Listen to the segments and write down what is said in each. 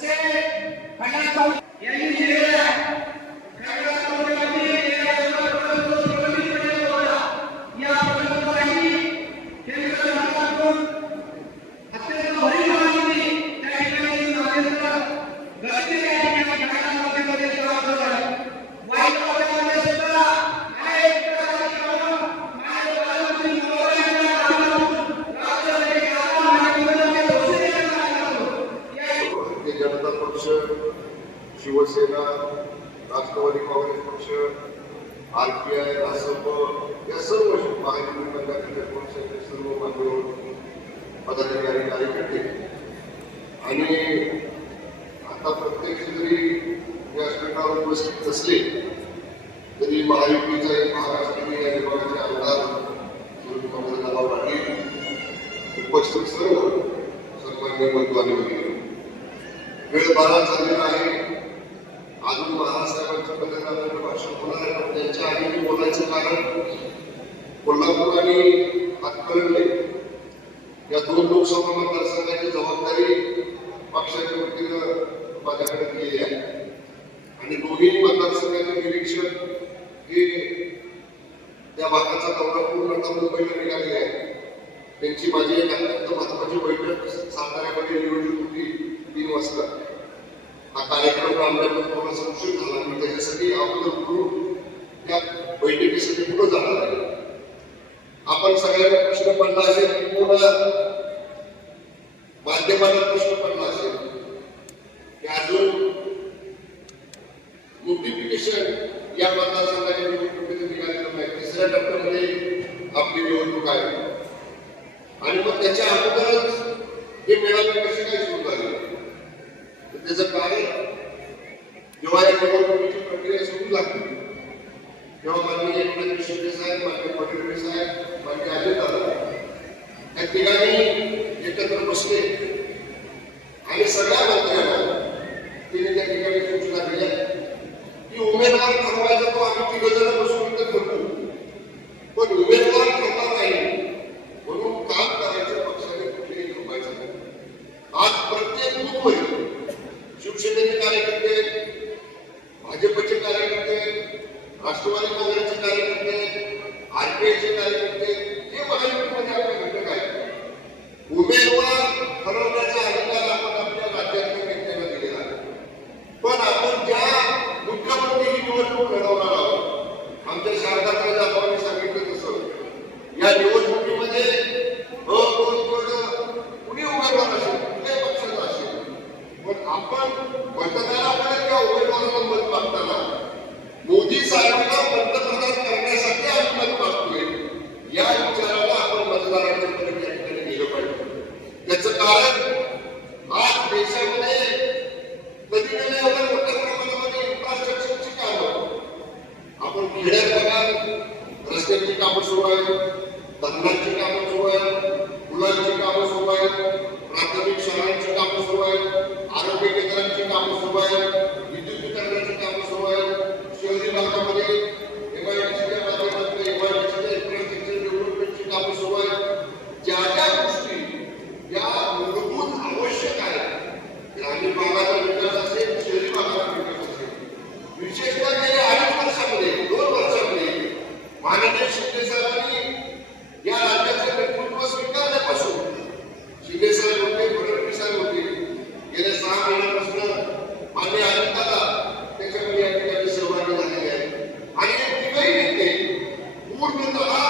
છે. पदाधिकारी कार्यकर्ते. आणि आता प्रत्यक्ष जरी व्यासपीठावर उपस्थित असले तरी महायुतीचा एक महाराष्ट्रीय या विभागाचे आमदार सुरेश पाटील उपस्थित सर्व सन्मान्य बंधू आणि भगिनी वेळ बारा झालेला आहे. भारताचा दौरा पूर्ण करून मुंबईला निघालेले आहे. त्यांची माझी एक अत्यंत महत्वाची बैठक साताऱ्यामध्ये निवडणूक होती तीन वाजता. हा कार्यक्रम आमच्याकडून थोडासा उशीर झाला आणि त्याच्यासाठी अगोदर करून त्या बैठकीसाठी पुढे जाणार आहे. आपण सगळ्यांना प्रश्न पडला असेल की किंवा माध्यमाला प्रश्न पडला असेल. की अजून नोटिफिकेशन या मतदारसंघाच्या निवडणुकीचं तिसऱ्या टप्प्यामध्ये आपली निवडणूक आहे. आणि मग त्याच्या अगोदरच हे मेळावे कसे काय सुरू झाले? तर त्याचं कारण जेव्हा या निवडणुकीची प्रक्रिया सुरू लागली तेव्हा माननीय एकनाथ शिंदे साहेब माननीय फडणवीस साहेब माननीय अजित दादा या तिघांनी एकत्र बसले. आणि सगळ्या from the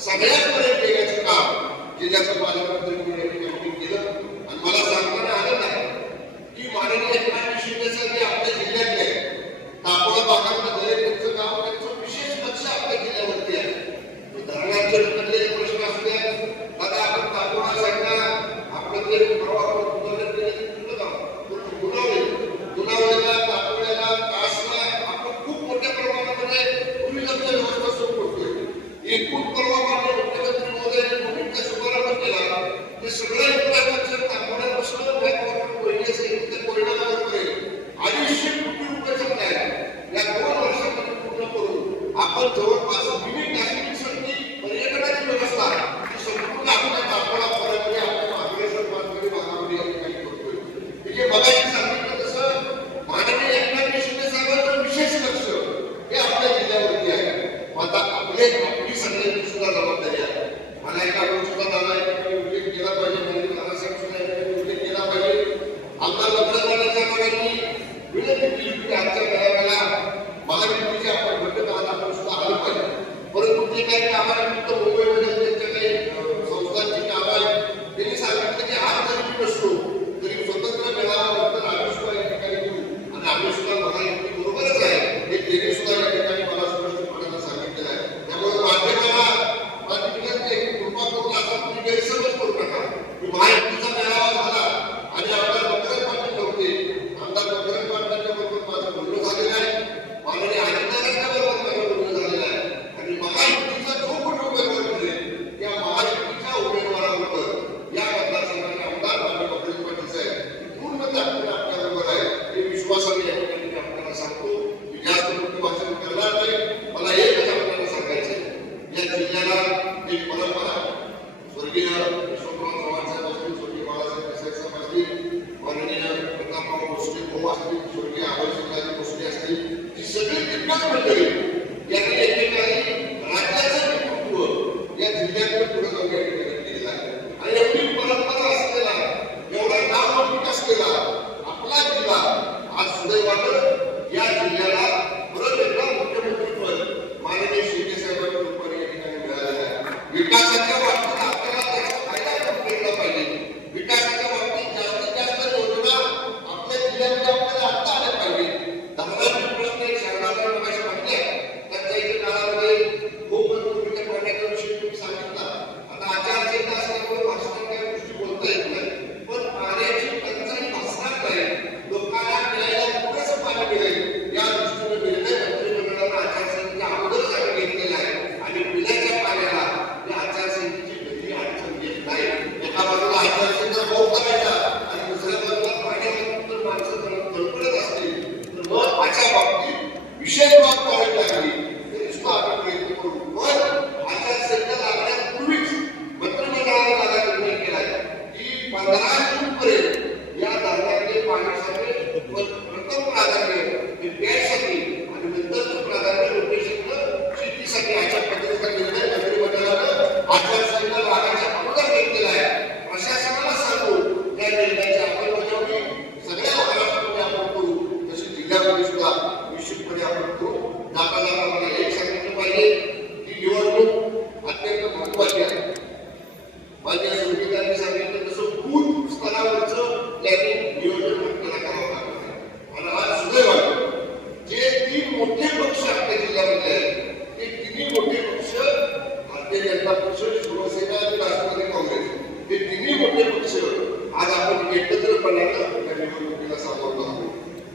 सगळ्यांपर्यंत येण्याचं काम जिल्ह्याचं पालकमंत्री म्हणून केलं. करून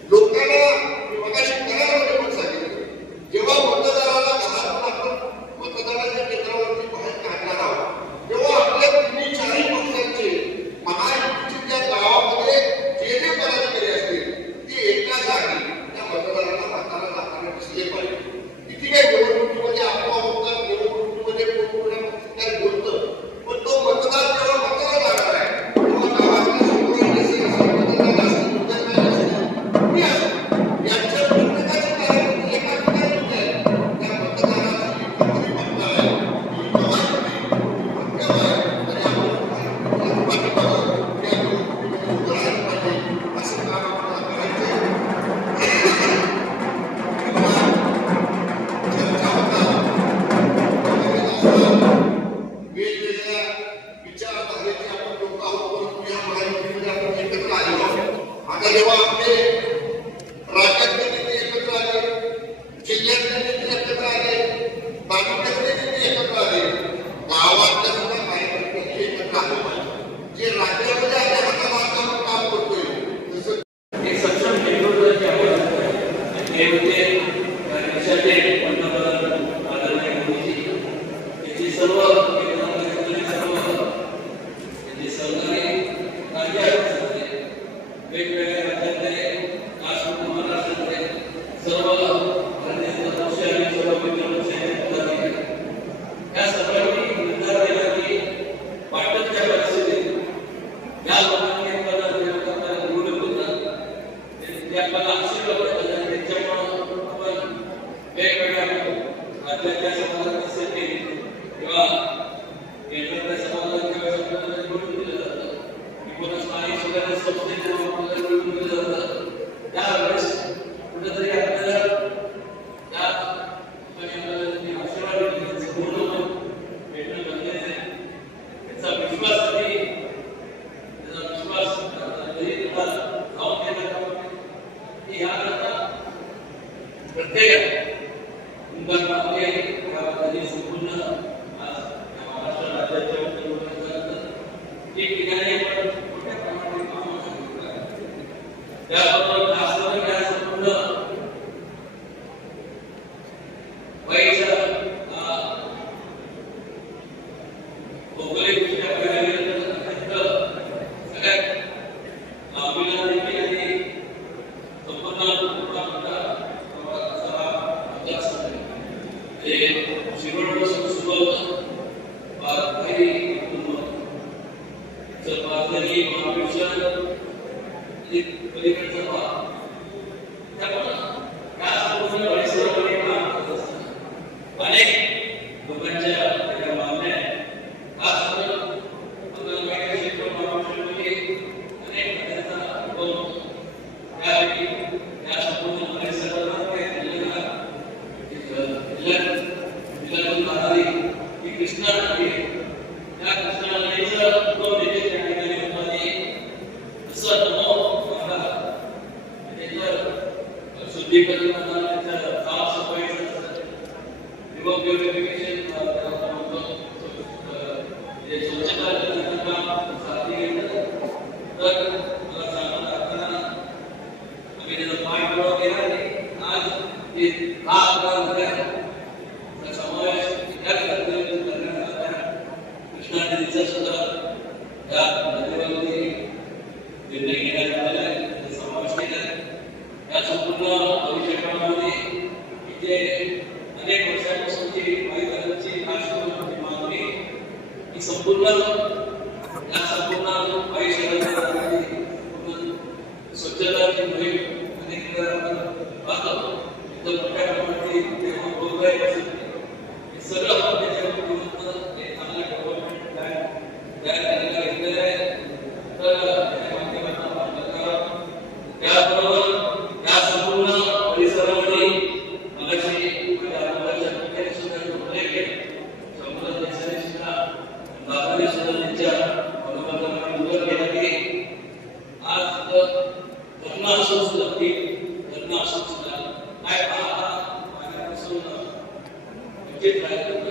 लोकांना मगाशी करायला पण सांगितलं जेव्हा मतदार सर्व bíblia fútbol Pedro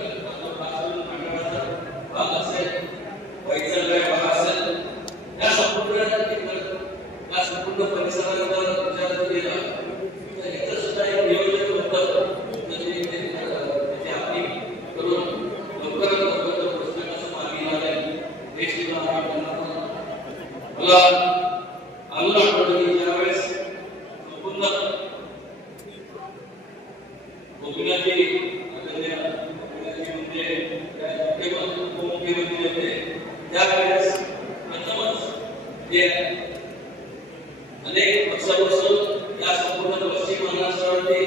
अनेक वर्षापासून या संपूर्ण पश्चिम महाराष्ट्रावरती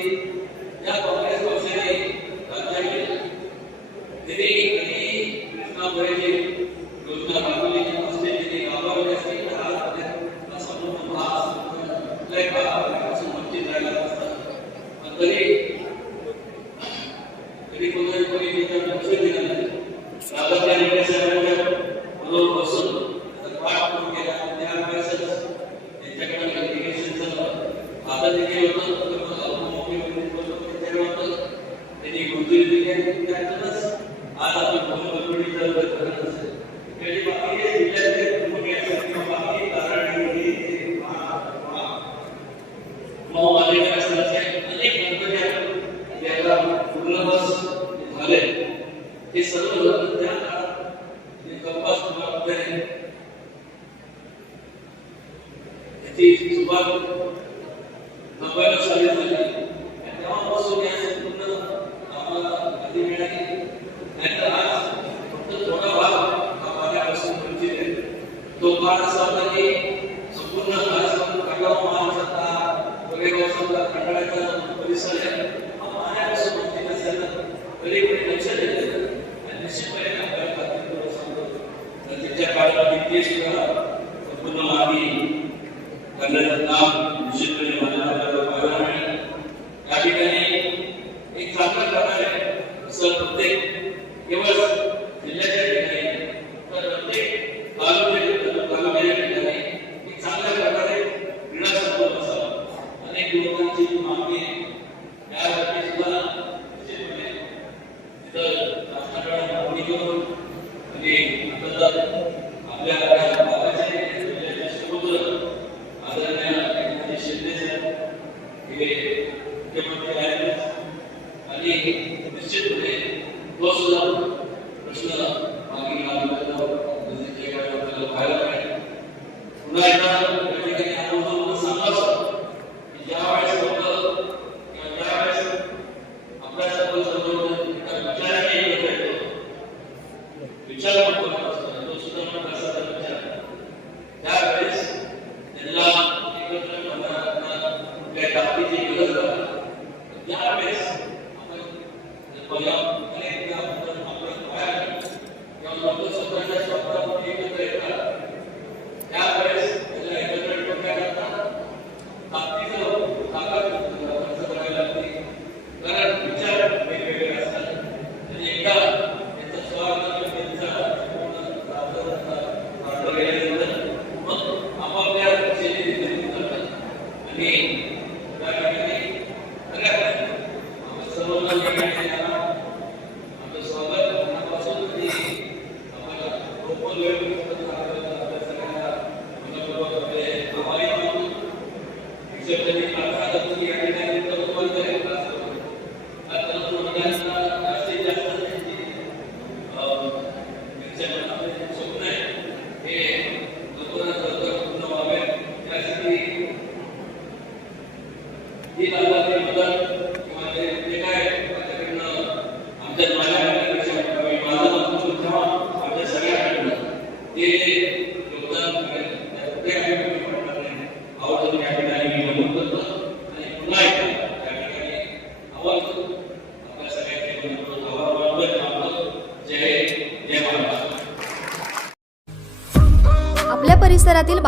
या काँग्रेस त्याला विद्वेष करणं आणि निश्चितपणे तो सुद्धा प्रश्न